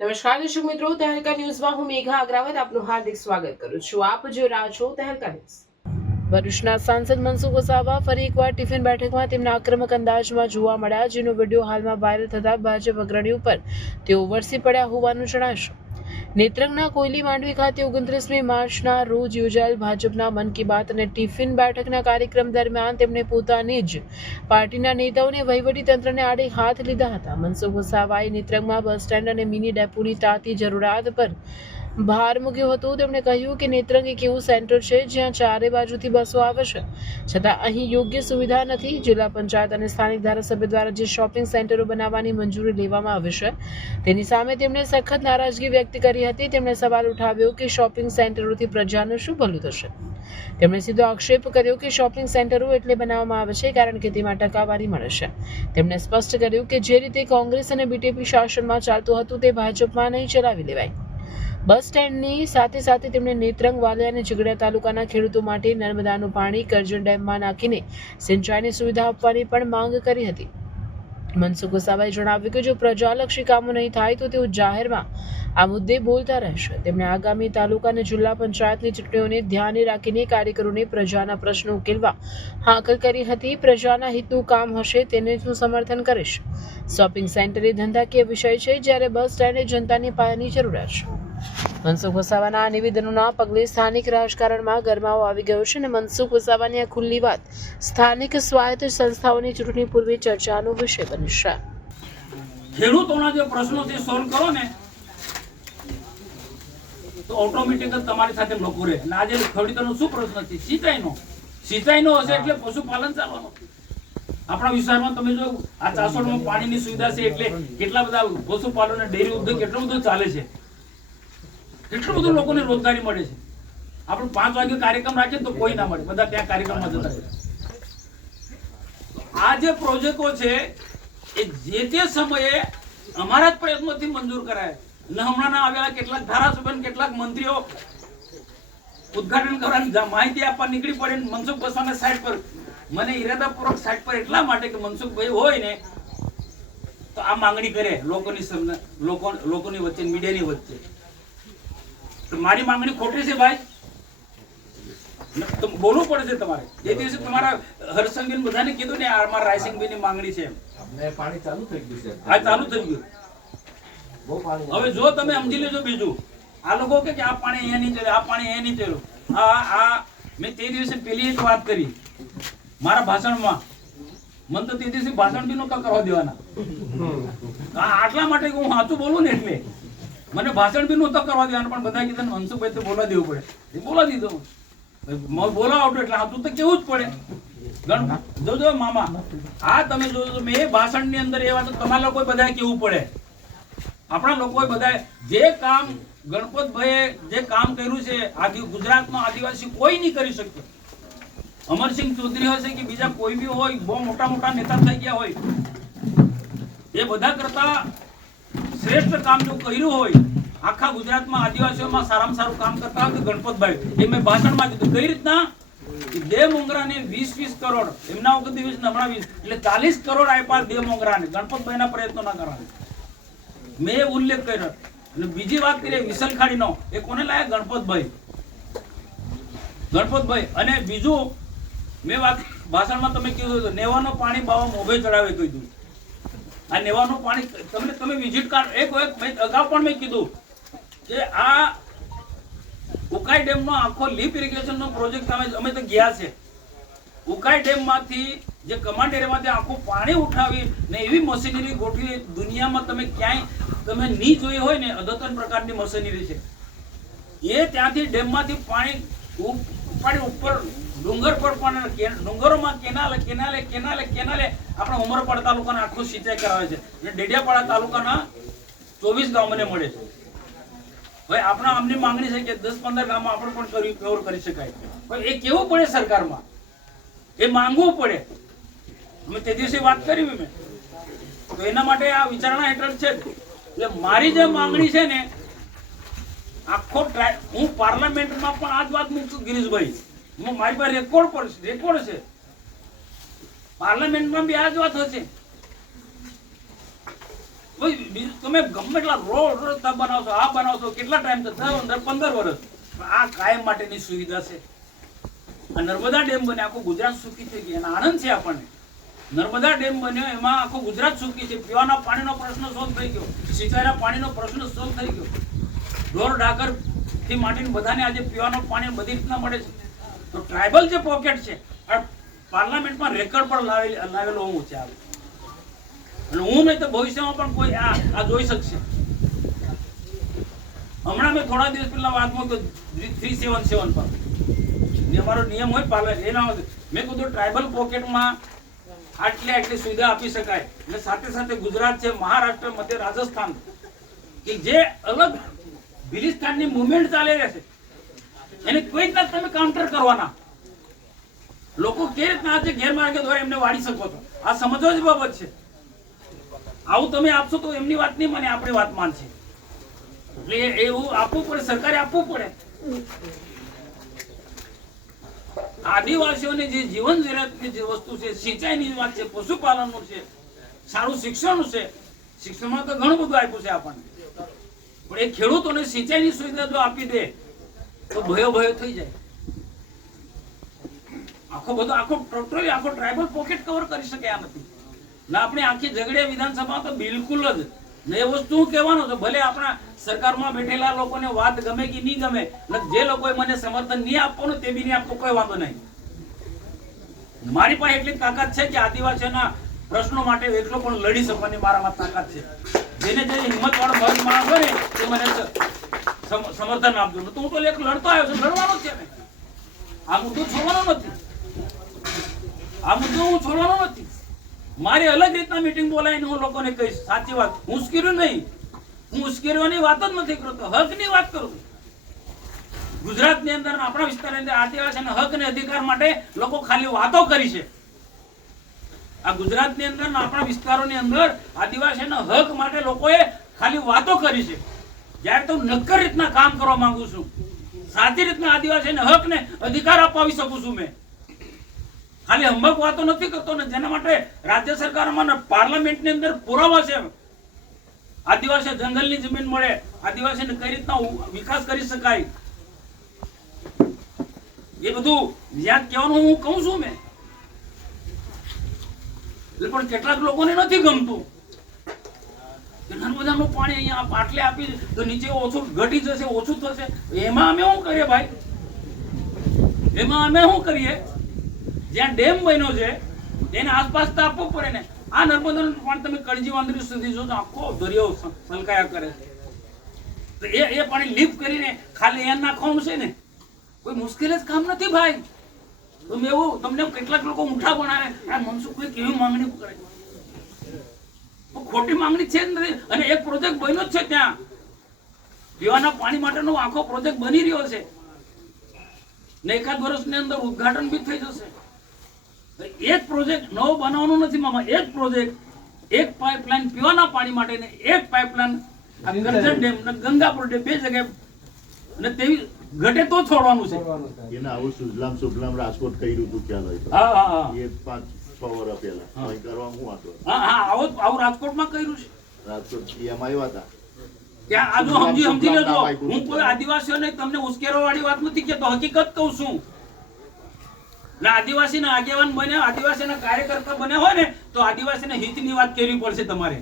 નમસ્કાર દર્શક મિત્રો, તહેલકા ન્યૂઝમાં હું મેઘા અગ્રવાલ આપનું હાર્દિક સ્વાગત કરું છું. આપ જોઈ રહ્યા છો તહેલકા ન્યૂઝ. ભરૂચના સાંસદ મનસુખ વસાવા ફરી એકવાર ટિફિન બેઠકમાં તેમના આક્રમક અંદાજમાં જોવા મળ્યા, જેનો વિડીયો હાલમાં વાયરલ થતા ભાજપ અગ્રણી ઉપર તેઓ વરસી પડ્યા હોવાનું જણાશે. નેત્રંગના કોયલી માંડવી ખાતે 29મી માર્ચના રોજ યોજાયેલ ભાજપના મન કી બાત અને ટિફિન બેઠકના કાર્યક્રમ દરમિયાન તેમણે પોતાની જ પાર્ટીના નેતાઓને વહીવટી તંત્રને આડે હાથ લીધા હતા. મનસુખ વસાવાએ નેત્રંગમાં બસ સ્ટેન્ડ અને મિની ડેપોની તાતી જરૂરિયાત પર ભાર મૂક્યો હતો. તેમણે કહ્યું કે નેત્રંગ એક એવું સેન્ટર છે જ્યાં ચારે બાજુથી બસો આવે છે, છતાં અહીં યોગ્ય સુવિધા નથી. જિલ્લા પંચાયત અને સ્થાનિક ધારાસભ્ય દ્વારા જે શોપિંગ સેન્ટરો બનાવવાની મંજૂરી લેવામાં આવી છે તેની સામે તેમણે સખત નારાજગી વ્યક્ત કરી હતી. તેમણે સવાલ ઉઠાવ્યો કે શોપિંગ સેન્ટરોથી પ્રજાનું શું ભલું થશે. તેમણે સીધો આક્ષેપ કર્યો કે શોપિંગ સેન્ટરો એટલે બનાવવામાં આવે છે કારણ કે તેમાં ટકાવારી મળે છે. તેમણે સ્પષ્ટ કર્યું કે જે રીતે કોંગ્રેસ અને બીજેપી શાસનમાં ચાલતું હતું તે ભાજપમાં નહીં ચલાવી લેવાય. બસ સ્ટેન્ડની સાથે સાથે તેમણે નેત્રંગ, વાલિયા અને ઝઘડિયા તાલુકાના ખેડૂતો માટે નર્મદાનું પાણી કરજણ ડેમમાં નાખીને સિંચાઈની સુવિધા આપવાની પણ માંગ કરી હતી. મનસુખ વસાવાએ જણાવ્યું કે જો પ્રજાલક્ષી કામો નહીં થાય તો તેઓ જાહેરમાં આ મુદ્દે બોલતા રહેશે. તેમણે આગામી તાલુકા અને જિલ્લા પંચાયતની ચૂંટણીઓને ધ્યાને રાખીને કાર્યકરોને પ્રજાના પ્રશ્નો ઉકેલવા હાકલ કરી હતી. પ્રજાના હિતનું કામ હશે તેને હું સમર્થન કરીશ. શોપિંગ સેન્ટર એ ધંધાકીય વિષય છે, જ્યારે બસ સ્ટેન્ડ એ જનતાની પાયાની જરૂરિયાત છે. મનસુખ વસાવાના આ નિવેદનોના પગલે સ્થાનિક રાજકારણમાં ગરમાવો આવી ગયો છે અને મનસુખ વસાવાની આ ખુલ્લી વાત સ્થાનિક સ્વાયત્ત સંસ્થાઓની ચૂંટણી પૂર્વે ચર્ચાનો વિષય બનશે. ખેડૂતોના જે પ્રશ્નો છે સોલ્વ કરો ને તો ઓટોમેટિક જ તમારી સાથે લોકો રહે. અને આજે ખેડૂતોનો શું પ્રશ્ન છે? સિંચાઈનો હશે એટલે પશુપાલન ચાલવાનું. આપણા વિસ્તારમાં તમે જો આ ચાસોડમાં પાણીની સુવિધા છે એટલે કેટલા બધા પશુપાલન અને ડેરી ઉદ્યોગ કેટલું બધું ચાલે છે, કેટલું બધું લોકોને રોજગારી મળે છે. આપણે 5 વાગે કાર્યક્રમ રાખીએ તો કોઈ ના મળે, બધા ત્યાં કાર્યક્રમમાં જતા રહે. આ જે પ્રોજેક્ટો છે એ જે તે સમયે અમારા જ પ્રયત્નોથી મંજૂર કરાય અને હમણાં આવેલા કેટલાક ધારાસભ્ય, કેટલાક મંત્રીઓ ઉદ્ઘાટન કરવાની માહિતી આપવા નીકળી પડે. મનસુખ વસાવાના સાઈડ પર મને ઈરાદાપૂર્વક સાઈડ પર એટલા માટે કે મનસુખભાઈ હોય ને તો આ માંગણી કરે લોકોની વચ્ચે, મીડિયાની વચ્ચે. મારી માંગણી ખોટી છે ભાઈ, બોલવું પડે છે તમારે. જે દિવસે તમારા હર્ષંગીન બધાને કીધું ને અમારા રાયસિંગભાઈ ની માંગણી છે, પાણી ચાલુ થઈ ગયું છે. હા ચાલુ થઈ ગયું. હવે જો તમે સમજી લેજો બીજું, આ લોકો કે આ પાણી અહીંયા નહીં ચાલે, આ પાણી અહીંયા નહીં ચાલ્યું. આ મેં તે દિવસે પેલી એક વાત કરી મારા ભાષણમાં, મને તો તે દિવસે ભાષણ બી નહોતા કરવા દેવાના. આટલા માટે હું સાચું બોલું ને એટલે મને ભાષણ બી નહોતા કરવા દેવાના, પણ બધા કીધું મનસુખભાઈ તો બોલા દેવું પડે, એ બોલા દીધો. બોલાવટો એટલે સાચું તો કેવું જ પડે. જોજો મામા, આ તમે જોજો મેં એ ભાષણની અંદર એ વાત તમારા લોકો બધા કેવું પડે. આપણા લોકો બધા જે કામ ગણપતભાઈએ જે કામ કર્યું છે ગુજરાતનો આદિવાસી કોઈ નહીં કરી શકતો. અમરસિંહ ચૌધરી હશે કે બીજા કોઈ બી હોય, બહુ મોટા મોટા નેતા થઈ ગયા હોય, એ બધા કરતા શ્રેષ્ઠ કામ જો કર્યું હોય આખા ગુજરાતમાં આદિવાસીઓમાં સારામાં સારું કામ કરતા હોય તો ગણપતભાઈ. એ મેં ભાષણમાં કીધું કઈ રીતના 2 મોંગરાને 20 કરોડ એમના વખત દિવસ હમણાં 20 એટલે 40 કરોડ આપ્યા 2 મોંગરાને ગણપતભાઈના પ્રયત્નોના કારણે. મેં ઉલ્લેખ કર્યો. અને બીજી વાત કરીએ વિસલખાડીનો, એ કોને લાયા? ગણપતભાઈ. અને બીજું મેં વાત ભાષણમાં તમે કીધું નેવાનું પાણી બાવા મોભે ચડાવે કીધું. આ નેવાનું પાણી તમે વિઝિટ કાર્ડ એક અગાઉ પણ મેં કીધું કે આ ઉકાઈ ડેમનો આખો લીપ ઇરિગેશનનો પ્રોજેક્ટ અમે તો ગયા છે. ઉકાઈ ડેમમાંથી જે કમાન્ડ એરિયામાંથી આખું પાણી ઉઠાવી ને એવી મશીનરી ગોઠવી દુનિયામાં તમે ક્યાંય તમે નહીં જોઈ હોય ને, અદ્યતન પ્રકારની મશીનરી છે. એ ત્યાંથી ડેમમાંથી પાણી ઉપાડી ઉપર ડુંગર પર પણ ડુંગરોમાં કેનાલે આપણા ઉમરપાડા તાલુકાના આખું સિંચાઈ કરાવે છે. ડેડિયાપાડા તાલુકાના 24 ગામ મને મળે છે. હવે આપણા આમની માંગણી છે કે 10-15 ગામમાં આપણે પણ કવર કરી શકાય. પણ એ કેવું પડે સરકારમાં, એ માંગવું પડે. અમે તે દિવસે વાત કરી મેં, તો એના માટે આ વિચારણા હેઠળ છે. એટલે મારી જે માંગણી છે ને આખો હું પાર્લામેન્ટમાં પણ આ જ વાત મૂકું ગિરીશભાઈ, મારી પાસે રેકોર્ડ છે. પાર્લામેન્ટમાં બી આ જ વાત હશે. કોઈ બીજું તમે ગમે એટલા રોડ રસ્તા બનાવશો, આ બનાવશો, કેટલા ટાઈમ તો 10, 15 વર્ષ, પણ આ કાયમ માટેની સુવિધા છે. આ નર્મદા ડેમ બને આખું ગુજરાત સુખી થઈ ગયું, એનો આનંદ છે આપણને. નર્મદા ડેમ બન્યો એમાં આખું ગુજરાત સુખી છે. પીવાના પાણીનો પ્રશ્ન સોલ્વ થઈ ગયો, સિંચાઈના પાણીનો પ્રશ્ન સોલ્વ થઈ ગયો, ઢોર ઢાકર થી માંડીને બધાને આજે પીવાનું પાણી બધી રીતના મળે છે. તો ટ્રાઇબલ જે પોકેટ છે આ પાર્લામેન્ટમાં રેકર્ડ પર લાવેલો હું છે. અને હું નહીં તો ભવિષ્યમાં પણ કોઈ આ જોઈ શકશે. હમણાં મેં થોડા દિવસ પહેલા વાત મૂકી 377 પર જે અમારો નિયમ હોય પાર્લામેન્ટ એના મેં કીધું ટ્રાઇબલ પોકેટમાં આટલી સુવિધા આપી શકાય. અને સાથે સાથે ગુજરાત છે, મહારાષ્ટ્ર, મધ્ય રાજસ્થાન કે જે અલગ બિલિસ્તાનની મુવમેન્ટ ચાલી રહી છે એને કોઈ રીતના તમે કાઉન્ટર કરવાના. લોકો કે રીતના આજે ગેરમાર્ગે દ્વારા એમને વાળી શકો છો, આ સમજવા જ બાબત છે. આવું તમે આપશો તો એમની વાત નહીં માને, આપણી વાત માનશે. એટલે એવું આપવું પડે, સરકારે આપવું પડે. આદિવાસીઓની જે જીવન જરૂરિયાતની જે વસ્તુ છે, સિંચાઈની વાત છે, પશુપાલનનું છે, સારું શિક્ષણનું છે. શિક્ષણમાં તો ઘણું બધું આપ્યું છે આપણને, પણ એ ખેડૂતોને સિંચાઈની સુવિધા જો આપી દે તો ભયો થઈ જાય. ટોટલી આખો ટ્રાઇબલ પોકેટ કવર કરી શકે આ નથી. ના આપણે આખી ઝઘડિયા વિધાનસભા તો બિલકુલ જ ને એ વસ્તુ હું કહેવાનો છે. ભલે આપણા સરકારમાં બેઠેલા લોકોને વાત ગમે કે નહીં ગમે, જે લોકોએ મને સમર્થન નહીં આપવાનું તે બી નહીં આપવું, કોઈ વાંધો નહીં. મારી પાસે એટલી તાકાત છે કે આદિવાસીઓના પ્રશ્નો માટે એકલો પણ લડી શકવાની મારામાં તાકાત છે. જેને જે હિંમત વાળો મર્દ માણસ હોય ને તે મને સમર્થન આપજો. તો હું તો એક લડતો આવ્યો છું, લડવાનો જ છે ને. આ મુદ્દો છોડવાનો નથી, આ મુદ્દો હું છોડવાનો નથી. મારી અલગ રીતના મીટિંગ બોલાવીને હું લોકોને કહીશ સાચી વાત. હું ઉશ્કેર્યું નહીં, હું ઉશ્કેરવાની વાત જ નથી કરતો, હકની વાત કરું. ગુજરાતની અંદર આપણા વિસ્તારની અંદર આદિવાસીના હક અને અધિકાર માટે લોકો ખાલી વાતો કરી છે. આ ગુજરાતની અંદર આપણા વિસ્તારોની અંદર આદિવાસીના હક માટે લોકોએ ખાલી વાતો કરી છે. જ્યારે તો નક્કર રીતના કામ કરવા માંગુ છું, સાચી રીતના આદિવાસીના હક ને અધિકાર અપાવી શકું છું. મેં ખાલી હંબક વાતો નથી કરતો ને, જેના માટે રાજ્ય સરકારમાં પાર્લામેન્ટની અંદર પુરાવા છે. આદિવાસી જંગલની જમીન મળે, આદિવાસીને કઈ રીતના વિકાસ કરી શકાય, એ બધું યાદ કહેવાનું હું કહું છું મેં. પણ કેટલાક લોકોને નથી ગમતું કે નર્મદાનું પાણી અહીંયા આટલે આપી તો નીચે ઓછું ઘટી જશે, ઓછું થશે. એમાં અમે શું કરીએ ભાઈ? એમાં અમે શું કરીએ? જ્યાં ડેમ બન્યો છે એને આસપાસ તો આપવું પડે ને. આ નર્મદાનું પાણી તમે કણજી વાંદરી સુધી જો આખો દરિયો સલકાયા કરે છે, તો એ પાણી લીફ કરીને ખાલી અહીંયા નાખવાનું છે ને, કોઈ મુશ્કેલ જ કામ નથી ભાઈ. તમે એવું તમને કેટલાક લોકો ઊંઠા બનાવે, આ મનસુખભાઈ કેવી માંગણી કરે, ખોટી માંગણી છે જ નથી. અને એક પ્રોજેક્ટ બન્યો જ છે ત્યાં, પીવાના પાણી માટેનો આખો પ્રોજેક્ટ બની રહ્યો છે ને એકાદ વર્ષની અંદર ઉદ્ઘાટન બી થઈ જશે. એક પ્રોજેક્ટ નવો બનાવવાનો નથી મામા, એક પ્રોજેક્ટ, એક પાઇપલાઇન પીવાના પાણી માટે ને એક પાઇપલાઇન કરજણ ડેમ ને ગંગાપુર ડેમ, બે જગ્યાએ અને તેવી ઘટે તો છોડવાનું છે. એને આવું સુજલામ સુફલામ રાજકોટ કર્યું હતું ખ્યાલ હોય તો. હા હા એ 5-6 વર્ષ પહેલા અહીં કરવા હું હતો. હા હા આવું રાજકોટમાં કર્યું છે. રાજકોટ એમ આવ્યા હતા ત્યાં આજુ સમજી લેજો, હું કોઈ આદિવાસીઓને તમને ઉશ્કેરવા વાળી વાત નથી કહેતો, હકીકત કહું છું. ના આદિવાસીના આગેવાન બન્યા, આદિવાસીના કાર્યકર્તા બન્યા હોય ને તો આદિવાસીના હિતની વાત કરવી પડશે તમારે.